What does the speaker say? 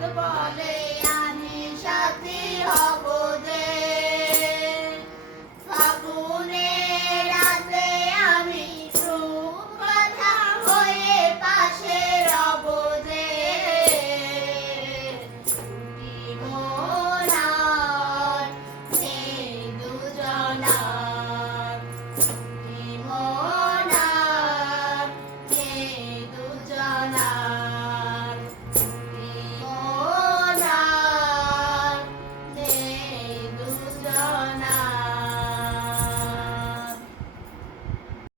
the body.